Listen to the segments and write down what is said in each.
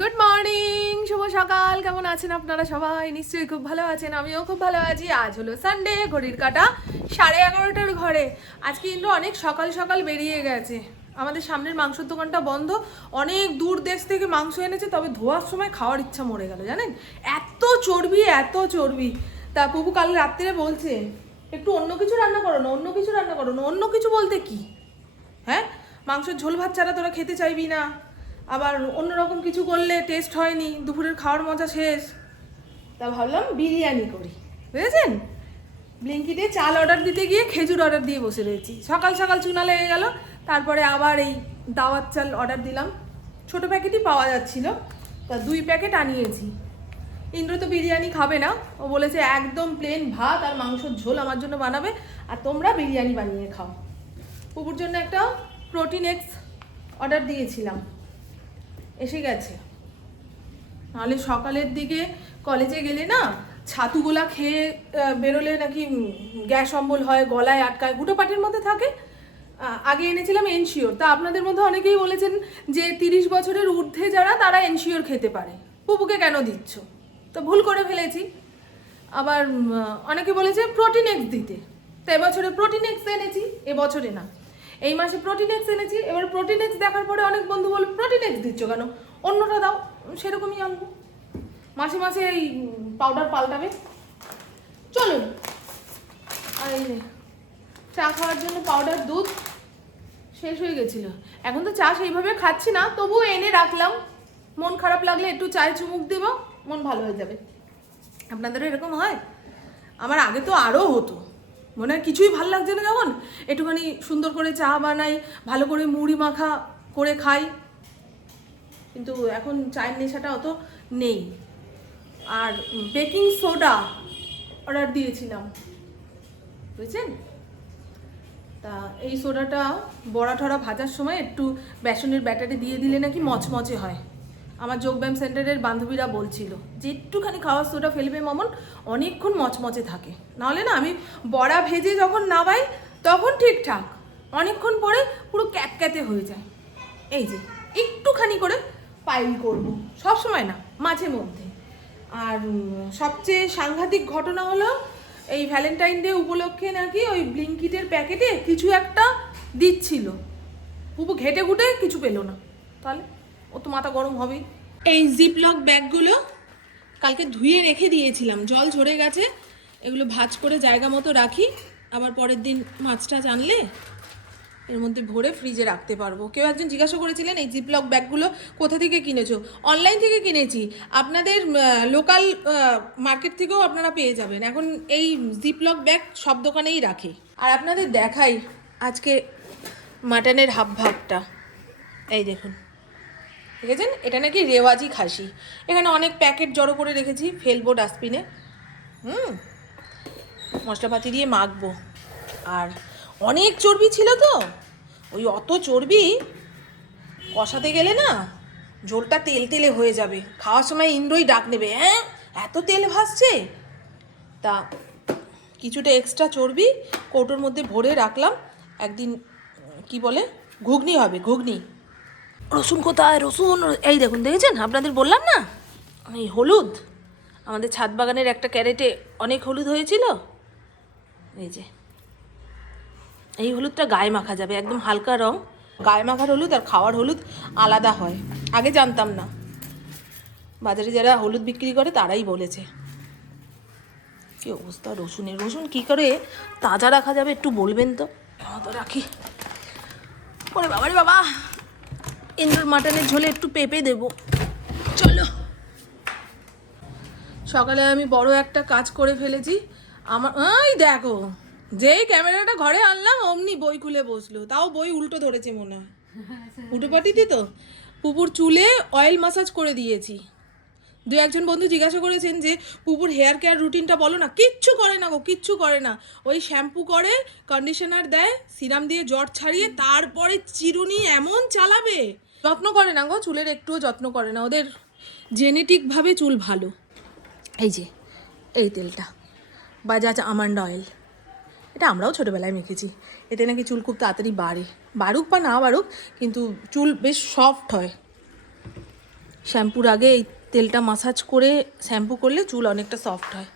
Good morning, শুভ সকাল। কেমন আছেন আপনারা সবাই? নিশ্চয়ই খুব ভালো আছেন, আমিও খুব ভালো আছি। আজ হলো সানডে, ঘড়ির কাঁটা 11:30টার ঘরে। আজকে কিন্তু অনেক সকাল সকাল বেরিয়ে গেছে। আমাদের সামনের মাংসের দোকানটা বন্ধ, অনেক দূর দেশ থেকে মাংস এনেছে, তবে ধোয়ার সময় খাওয়ার ইচ্ছা মরে গেল জানেন, এত চর্বি এত চর্বি। তা প্রভু কাল রাত্রে বলছে একটু অন্য কিছু রান্না করো না, অন্য কিছু রান্না করো না। অন্য কিছু বলতে কি? হ্যাঁ, মাংসের ঝোল ভাত ছাড়া তোরা খেতে চাইবি না, আবার অন্যরকম কিছু করলে টেস্ট হয়নি, দুপুরের খাওয়ার মজা শেষ। তা ভাবলাম বিরিয়ানি করি, বুঝেছেন? ব্লিঙ্কিটে চাল অর্ডার দিতে গিয়ে খেজুর অর্ডার দিয়ে বসে রয়েছি। সকাল সকাল চুনা লেগে গেল, তারপরে আবার এই দাওয়াত চাল অর্ডার দিলাম। ছোটো প্যাকেটই পাওয়া যাচ্ছিল, তা 2 প্যাকেট আনিয়েছি। ইন্দ্র তো বিরিয়ানি খাবে না, ও বলেছে একদম প্লেন ভাত আর মাংসের ঝোল আমার জন্য বানাবে, আর তোমরা বিরিয়ানি বানিয়ে খাও। পুকুর জন্য একটা প্রোটিন এক্স অর্ডার দিয়েছিলাম, এসে গেছে। নাহলে সকালের দিকে কলেজে গেলে না, ছাতুগুলা খেয়ে বেরোলে নাকি গ্যাস অম্বল হয়, গলায় আটকায়, গুঁটো পাটির মধ্যে থাকে। আগে এনেছিলাম এনশিওর। তা আপনাদের মধ্যে অনেকেই বলেছেন যে 30 বছরের ঊর্ধ্বে যারা, তারা এনশিওর খেতে পারে, পুপুকে কেন দিচ্ছ? তো ভুল করে ফেলেছি। আবার অনেকে বলেছে প্রোটিন এক্স দিতে, তো এবছরে প্রোটিন এক্স এনেছি, এবছরে না, এই মাসে প্রোটিন এক্স এনেছি। এবার প্রোটিন এক্স দেখার পরে অনেক বন্ধু বল প্রোটিন এক্স দিচ্ছ কেন, অন্যটা দাও। সেরকমই আনবো, মাসে মাসে এই পাউডার পাল্টাবে। চলুন। আর এই চা খাওয়ার জন্য পাউডার দুধ শেষ হয়ে গেছিলো, এখন তো চা সেইভাবে খাচ্ছি না, তবুও এনে রাখলাম। মন খারাপ লাগলে একটু চায়ে চুমুক দেবো, মন ভালো হয়ে যাবে। আপনাদেরও এরকম হয়? আমার আগে তো আরও হতো, মনে হয় কিছুই ভালো লাগছে না যখন একটুখানি সুন্দর করে চা বানাই, ভালো করে মুড়ি মাখা করে খাই, কিন্তু এখন চায়ের নেশাটা অত নেই। আর বেকিং সোডা অর্ডার দিয়েছিলাম, বুঝছেন? তা এই সোডাটা বড়া ঠড়া ভাজার সময় একটু বেসনের ব্যাটারে দিয়ে দিলে নাকি মচমচে হয়। আমার যোগব্যায়াম সেন্টারের বান্ধবীরা বলছিল যে একটুখানি খাওয়ার সোডা ফেলবে মামন, অনেকক্ষণ মচমচে থাকে। নাহলে না, আমি বড়া ভেজে যখন নামাই তখন ঠিকঠাক, অনেকক্ষণ পরে পুরো ক্যাতক্যাতে হয়ে যায়। এই যে একটুখানি করে পাইল করব, সব সময় না, মাঝে মধ্যে। আর সবচেয়ে সাংঘাতিক ঘটনা হলো এই ভ্যালেন্টাইন ডে উপলক্ষে নাকি ওই ব্লিঙ্কিটের প্যাকেটে কিছু একটা দিচ্ছিল, পুপু ঘেটে ঘুটে কিছু পেলো না, তাহলে ও তো মাথা গরম হবেই। এই জিপলক ব্যাগগুলো কালকে ধুয়ে রেখে দিয়েছিলাম, জল ঝরে গেছে, এগুলো ভাঁজ করে জায়গা মতো রাখি, আবার পরের দিন মাছটা আনলে এর মধ্যে ভরে ফ্রিজে রাখতে পারবো। কেউ একজন জিজ্ঞাসা করেছিলেন এই জিপলক ব্যাগগুলো কোথা থেকে কিনেছো? অনলাইন থেকে কিনেছি, আপনাদের লোকাল মার্কেট থেকেও আপনারা পেয়ে যাবেন। এখন এই জিপলক ব্যাগ সব দোকানেই রাখে। আর আপনাদের দেখাই আজকে মাটনের হাফ ভাগটা, এই দেখুন, দেখেছেন? এটা নাকি রেওয়াজি খাসি। এখানে অনেক প্যাকেট জড়ো করে রেখেছি, ফেলবো ডাস্টবিনে। মশলাপাতি দিয়ে মাখবো। আর অনেক চর্বি ছিল তো, ওই অত চর্বি কষাতে গেলে না ঝোলটা তেল তেলে হয়ে যাবে, খাওয়ার সময় ইন্দ্রই ডাক নেবে, হ্যাঁ এত তেল ভাসছে। তা কিছুটা এক্সট্রা চর্বি কৌটোর মধ্যে ভরে রাখলাম, একদিন কি বলে ঘুগনি হবে, ঘুগনি। রসুন কোথায়? রসুন এই দেখুন, দেখেছেন? আপনাদের বললাম না, এই হলুদ, আমাদের ছাদ বাগানের একটা ক্যারেটে অনেক হলুদ হয়েছিল, এই যে এই হলুদটা গায়ে মাখা যাবে, একদম হালকা রং। গায়ে মাখার হলুদ আর খাওয়ার হলুদ আলাদা হয়, আগে জানতাম না, বাজারে যারা হলুদ বিক্রি করে তারাই বলেছে। কি অবস্থা রসুনের, রসুন কী করে তাজা রাখা যাবে একটু বলবেন তো? তো রাখি। ওরে বাবারে বাবা, ইন্দ্রর মাটনের ঝোলে একটু পেঁপে দেবো। চলো, সকালে আমি বড় একটা কাজ করে ফেলেছি। আমার এই দেখো, যেই ক্যামেরাটা ঘরে আনলাম অমনি বই খুলে বসলো, তাও বই উল্টো ধরেছে মনে হয়, উল্টো পাটিতি তো। পুপুর চুলে অয়েল মাসাজ করে দিয়েছি। 2-1 বন্ধু জিজ্ঞাসা করেছেন যে পুপুর হেয়ার কেয়ার রুটিনটা বলো না। কিচ্ছু করে না গো, কিচ্ছু করে না। ওই শ্যাম্পু করে, কন্ডিশনার দেয়, সিরাম দিয়ে জট ছাড়িয়ে তারপরে চিরুনি এমন চালাবে। যত্ন করে না গো, চুলের একটুও যত্ন করে না, ওদের জেনেটিকভাবে চুল ভালো। এই যে এই তেলটা বাজাজ আমন্ড অয়েল, এটা আমরাও ছোটোবেলায় মেখেছি, এতে নাকি চুল খুব তাড়াতাড়ি বাড়ে, বাড়ুক বা না বাড়ুক কিন্তু চুল বেশ সফট হয়। শ্যাম্পুর আগে এই তেলটা মাসাজ করে শ্যাম্পু করলে চুল অনেকটা সফট হয়।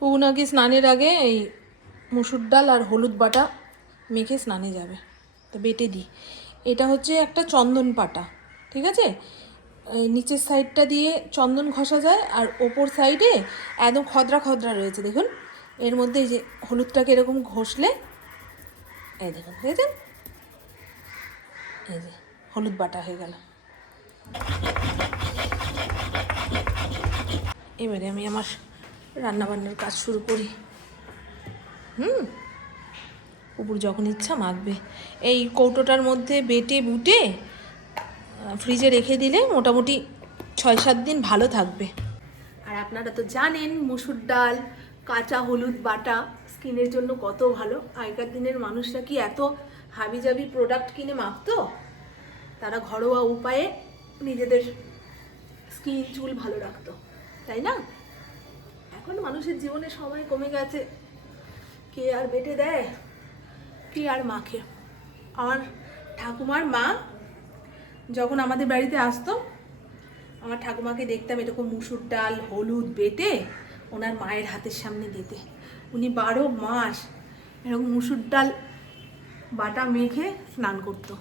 পৌনাকে স্নানের আগে এই মুসুর ডাল আর হলুদ বাটা মেখে স্নানে যাবে, তো বেটে দিই। এটা হচ্ছে একটা চন্দন পাটা, ঠিক আছে? এই নিচের সাইডটা দিয়ে চন্দন ঘষা যায়, আর ওপর সাইডে একদম খদরা খদরা রয়েছে, দেখুন। এর মধ্যে এই যে হলুদটাকে এরকম ঘষলে, এই দেখুন, দেখেছেন? এই যে হলুদ বাটা হয়ে গেল। এবারে আমি আমার রান্নাবান্নার কাজ শুরু করি। উপর যখন ইচ্ছা মাখবে। এই কৌটোটার মধ্যে বেটে বুটে ফ্রিজে রেখে দিলে মোটামুটি 6-7 দিন ভালো থাকবে। আর আপনারা তো জানেন মুসুর ডাল কাঁচা হলুদ বাটা স্কিনের জন্য কত ভালো। আগেকার দিনের মানুষরা কি এত হাবিজাবি প্রোডাক্ট কিনে মাখতো? তারা ঘরোয়া উপায়ে নিজেদের স্কিন চুল ভালো রাখতো, তাই না? এখন মানুষের জীবনে সময় কমে গেছে, কে আর বেটে দেয়, কে আর মাখে। আমার ঠাকুমার মা যখন আমাদের বাড়িতে আসতো, আমার ঠাকুমাকে দেখতাম এরকম মুসুর ডাল হলুদ বেটে ওনার মায়ের হাতের সামনে দিতে। উনি 12 মাস এরকম মুসুর ডাল বাটা মেখে স্নান করতো।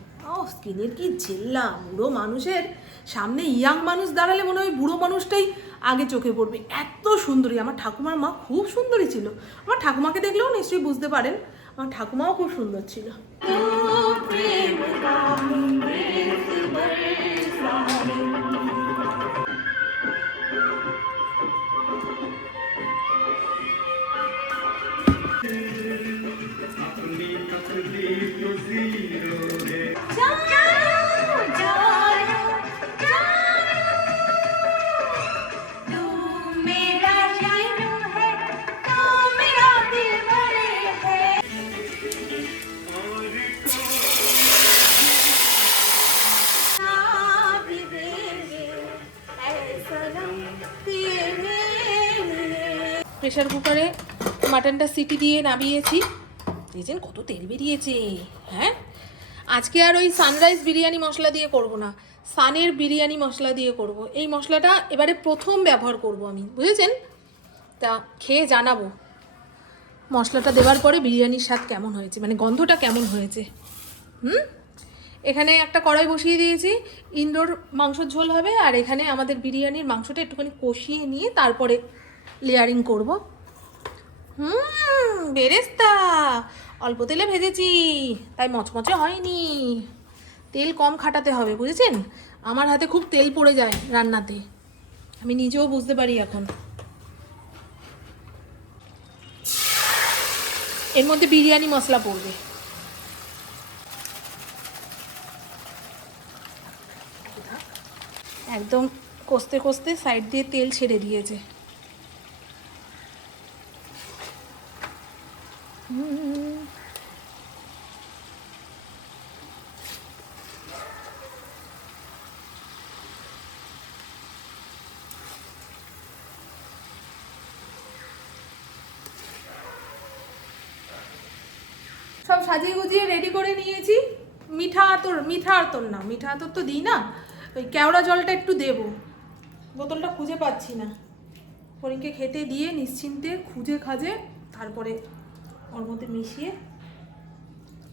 স্কিনের কি জেল্লা! বুড়ো মানুষের সামনে ইয়াং মানুষ দাঁড়ালে মনে হয় বুড়ো মানুষটাই আগে চোখে পড়বে, এত সুন্দরী। আমার ঠাকুমার মা খুব সুন্দরী ছিল। আমার ঠাকুমাকে দেখলেও নিশ্চয়ই বুঝতে পারেন আমার ঠাকুমাও খুব সুন্দর ছিল। প্রেশার কুকারে মাটনটা সিটি দিয়ে নামিয়েছি। দেখছেন কত তেল বেরিয়েছে। হ্যাঁ, আজকে আর ওই সানরাইজ বিরিয়ানি মশলা দিয়ে করব না, সানের বিরিয়ানি মশলা দিয়ে করব। এই মশলাটা এবারে প্রথম ব্যবহার করব আমি, বুঝেছেন? তা খেয়ে জানাবো মশলাটা দেওয়ার পরে বিরিয়ানির স্বাদ কেমন হয়েছে, মানে গন্ধটা কেমন হয়েছে। এখানে একটা কড়াই বসিয়ে দিয়েছি, ইন্দ্রর মাংসর ঝোল হবে। আর এখানে আমাদের বিরিয়ানির মাংসটা একটুখানি কষিয়ে নিয়ে তারপরে লেয়ারিং করব। বেরেস্তা অল্প তেলে ভেজেছি, তাই মচমচে হয়নি। তেল কম খাটাতে হবে, বুঝেছেন? আমার হাতে খুব তেল পড়ে যায় রান্নাতে, আমি নিজেও বুঝতে পারি এখন। এর মধ্যে বিরিয়ানি মশলা পড়বে। একদম কষতে কষতে সাইড দিয়ে তেল ছেড়ে দিয়েছে। সব সাজিয়ে গুজিয়ে রেডি করে নিয়েছি। মিঠা আতর তো দিই না, ওই কেওড়া জলটা একটু দেব। বোতলটা খুঁজে পাচ্ছি না। ফরিনকে খেতে দিয়ে নিশ্চিন্তে খুঁজে খাজে তারপরে ওর মধ্যে মিশিয়ে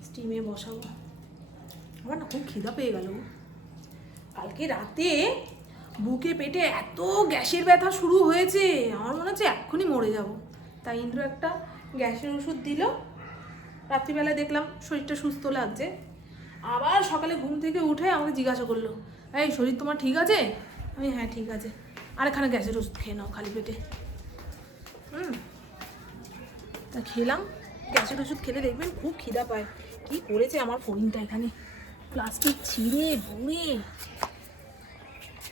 স্টিমে বসাবো। আমার না খুব খিদা পেয়ে গেল। কালকে রাতে বুকে পেটে এত গ্যাসের ব্যথা শুরু হয়েছে, আমার মনে হচ্ছে এক্ষুনি মরে যাব। তাই ইন্দ্র একটা গ্যাসের ওষুধ দিল। রাত্রিবেলায় দেখলাম শরীরটা সুস্থ লাগছে। আবার সকালে ঘুম থেকে উঠে আমাকে জিজ্ঞাসা করলো, এই শরীর তোমার ঠিক আছে? আমি হ্যাঁ ঠিক আছে। আর এখানে গ্যাসের ওষুধ খেয়ে নাও খালি পেটে। তা খেলাম। গ্যাসের ওষুধ খেলে দেখবেন খুব খিদা পায়। কি করেছে আমার ফরিনটা, এখানে প্লাস্টিক ছিঁড়ে ভুঁড়ে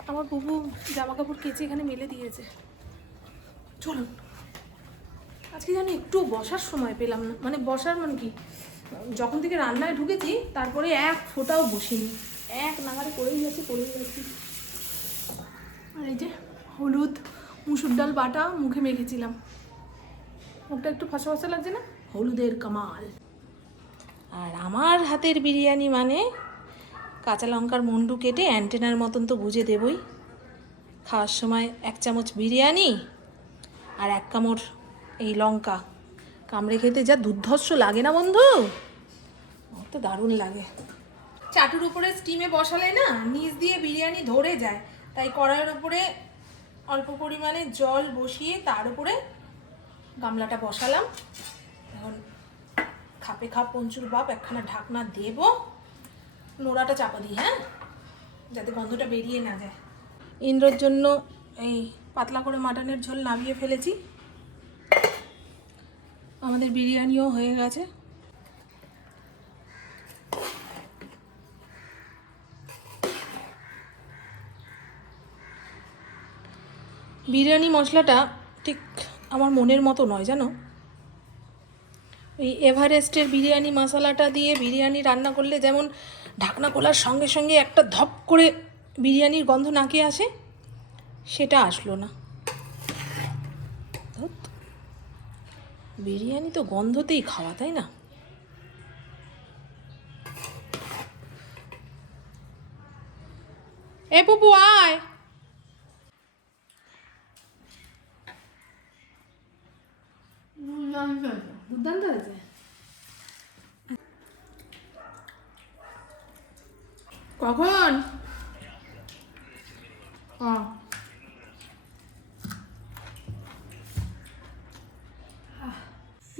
আমার বুবু জামা কাপড় কেচে এখানে মেলে দিয়েছে। চলুন, আজকে জানি একটু বসার সময় পেলাম না। মানে বসার মানে কি, যখন থেকে রান্নায় ঢুকেছি তারপরে এক ফোঁটাও বসিনি, এক নাগারে করেই যাচ্ছি। আর এই যে হলুদ মুসুর ডাল বাটা মুখে মেখেছিলাম, মুখটা একটু ফসা ফসা লাগছে না? হলুদের কামাল। আর আমার হাতের বিরিয়ানি মানে কাঁচা লঙ্কার মুন্ডু কেটে অ্যান্টেনার মতন তো বুঝে দেবই। খাওয়ার সময় 1 চামচ বিরিয়ানি আর 1 কামড় এই লঙ্কা কামড়ে খেতে যা দুর্ধর্ষ লাগে না বন্ধু, তো দারুণ লাগে। চাটুর উপরে স্টিমে বসালে না নিচ দিয়ে বিরিয়ানি ধরে যায়, তাই কড়াইয়ের উপরে অল্প পরিমাণে জল বসিয়ে তার উপরে গামলাটা বসালাম। এখন খাপে খাপ পঞ্চুর বাপ একখানা ঢাকনা দেব, নোড়াটা চাপা দিই, হ্যাঁ, যাতে গন্ধটা বেরিয়ে না যায়। ইন্দ্রর জন্য এই পাতলা করে মাটনের ঝোল নামিয়ে ফেলেছি, আমাদের বিরিয়ানিও হয়ে গেছে। বিরিয়ানি মশলাটা ঠিক আমার মনের মতো নয় জানো। এই এভারেস্টের বিরিয়ানি মশলাটা দিয়ে বিরিয়ানি রান্না করলে যেমন ঢাকনা খোলার সঙ্গে সঙ্গে একটা ধপ করে বিরিয়ানির গন্ধ নাকে আসে, সেটা আসলো না। বিরিয়ানি তো গন্ধতেই খাওয়া, তাই না? এ পুপু আয়, দুর্দান্ত হয়েছে। কখন?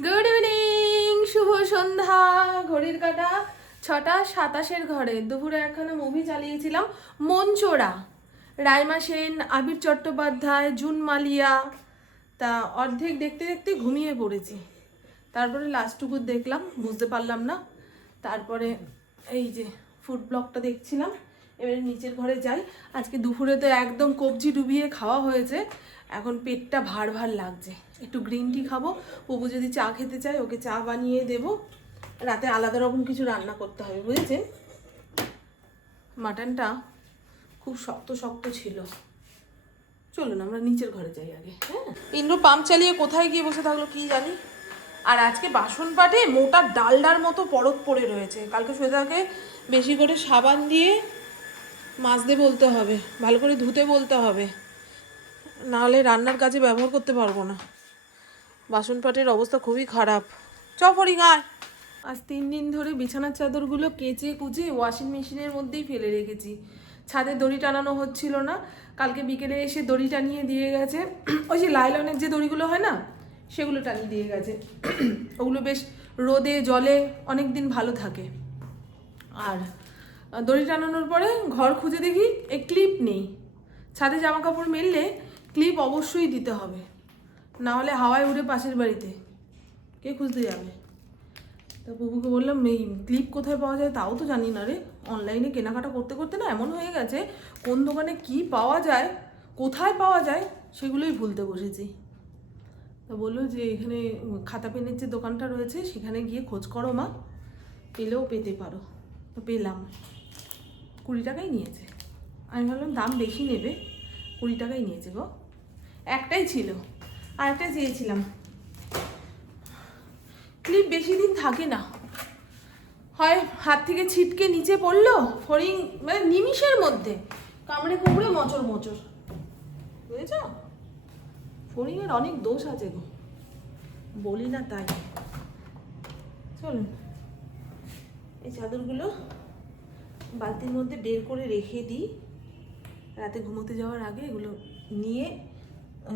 গুড ইভিনিং, শুভ সন্ধ্যা। ঘড়ির কাঁটা 6:27 ঘরে। দুপুরে একখানা মুভি চালিয়েছিলাম, মনচোরা, রাইমা সেন, আবির চট্টোপাধ্যায়, জুন মালিয়া। তা অর্ধেক দেখতে দেখতে ঘুমিয়ে পড়েছি, তারপরে লাস্টটুকু দেখলাম, বুঝতে পারলাম না। তারপরে এই যে ফুড ব্লগটা দেখছিলাম। এবারে নিচের ঘরে যাই। আজকে দুপুরে তো একদম কবজি ডুবিয়ে খাওয়া হয়েছে, এখন পেটটা ভার ভার লাগছে। একটু গ্রিন টি খাবো, প্রভু যদি চা খেতে চায় ওকে চা বানিয়ে দেব। রাতে আলাদা রকম কিছু রান্না করতে হবে, বুঝেছেন? মাটনটা খুব শক্ত শক্ত ছিল। চলুন আমরা নিচের ঘরে যাই আগে। হ্যাঁ, ইন্দ্র পাম্প চালিয়ে কোথায় গিয়ে বসে থাকলো কি জানি। আর আজকে বাসন পাটে মোটা ডালডার মতো পরত পড়ে রয়েছে। কালকে শ্বেতাকে বেশি করে সাবান দিয়ে মাজতে বলতে হবে, ভালো করে ধুতে বলতে হবে, নাহলে রান্নার কাজে ব্যবহার করতে পারবো না। বাসন পাটের অবস্থা খুবই খারাপ। ফরিঙায় আজ 3 দিন ধরে বিছানার চাদরগুলো কেচে কুচে ওয়াশিং মেশিনের মধ্যেই ফেলে রেখেছি। ছাদে দড়ি টানানো হচ্ছিল না, কালকে বিকেলে এসে দড়ি টানিয়ে দিয়ে গেছে। ওই যে লাইলনের যে দড়িগুলো হয় না, সেগুলো টানিয়ে দিয়ে গেছে। ওগুলো বেশ রোদে জলে অনেক দিন ভালো থাকে। আর দড়ি টানানোর পরে ঘর খুঁজে দেখি এই ক্লিপ নেই। ছাদে জামা কাপড় মেললে ক্লিপ অবশ্যই দিতে হবে, না হলে হাওয়ায় উড়ে পাশের বাড়িতে, কে খুঁজতে যাবে? তা বুবুকে বললাম এই ক্লিপ কোথায় পাওয়া যায় তাও তো জানি না রে। অনলাইনে কেনাকাটা করতে করতে না এমন হয়ে গেছে, কোন দোকানে কি পাওয়া যায়, কোথায় পাওয়া যায়, সেগুলোই ভুলতে বসেছি। তা বললো যে এখানে খাতা পেনের যে দোকানটা রয়েছে সেখানে গিয়ে খোঁজ করো মা, পেলেও পেতে পারো। তো পেলাম, 20 টাকাই নিয়েছে। আমি ভাবলাম দাম বেশি নেবে, 20 টাকাই নিয়েছে গো। একটাই ছিল, আরেকটা চেয়েছিলাম। ক্লিপ বেশি দিন থাকে না, হয় হাত থেকে ছিটকে নিচে পড়লো, ফড়িং মানে নিমিষের মধ্যে কামড়ে কুমড়ে মোচড় মোচড়, বুঝেছ? ফড়িংয়ের অনেক দোষ আছে গো, বলি না তাই। চলুন এই চাদরগুলো বালতির মধ্যে বের করে রেখে দিই, রাতে ঘুমোতে যাওয়ার আগে এগুলো নিয়ে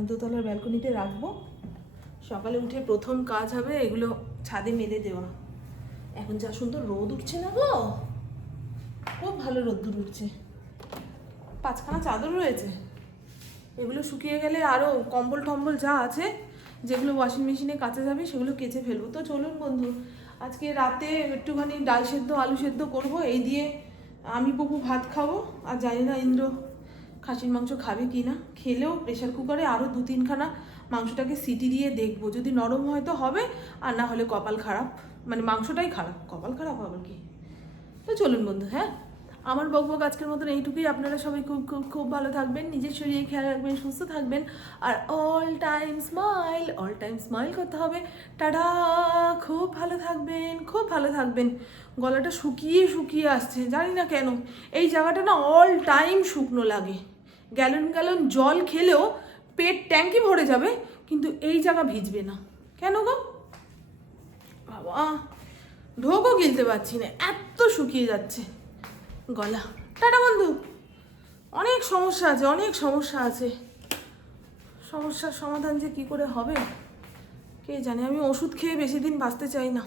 দোতলার ব্যালকনিতে রাখবো। সকালে উঠে প্রথম কাজ হবে এগুলো ছাদে মেলে দেওয়া। এখন যা সুন্দর রোদ উঠছে না গো, খুব ভালো রোদ্দুর উঠছে। 5খানা চাদর রয়েছে, এগুলো শুকিয়ে গেলে আরও কম্বল টম্বল যা আছে যেগুলো ওয়াশিং মেশিনে কাচা যাবে সেগুলো কেচে ফেলবো। তো চলুন বন্ধু, আজকে রাতে একটুখানি ডাল সেদ্ধ আলু সেদ্ধ করবো, এই দিয়ে আমি পুপু ভাত খাবো। আর জানি না ইন্দ্র খাসির মাংস খাবে কি না, খেলেও প্রেশার কুকারে আরও 2-3খানা মাংসটাকে সিটি দিয়ে দেখবো, যদি নরম হয় তো হবে, আর না হলে কপাল খারাপ, মানে মাংসটাই খারাপ, কপাল খারাপ হবে কি। তো চলুন বন্ধু, হ্যাঁ আমার বকবক আজকের মতন এইটুকুই। আপনারা সবাই খুব খুব খুব ভালো থাকবেন, নিজের শরীরে খেয়াল রাখবেন, সুস্থ থাকবেন, আর অল টাইম স্মাইল করতে হবে। টাটা, খুব ভালো থাকবেন, খুব ভালো থাকবেন। গলাটা শুকিয়ে শুকিয়ে আসছে, জানি না কেন। এই জায়গাটা না অল টাইম শুকনো লাগে। গ্যালন গ্যালন জল খেলেও পেট ট্যাঙ্কি ভরে যাবে, কিন্তু এই জায়গা ভিজবে না। কেন গো বাবা, ঢোকও গিলতে পারছি না, এত শুকিয়ে যাচ্ছে গলা। টাটা বন্ধু। অনেক সমস্যা আছে, অনেক সমস্যা আছে। সমস্যার সমাধান যে কি করে হবে কে জানে। আমি ওষুধ খেয়ে বেশি দিন বাঁচতে চাই না।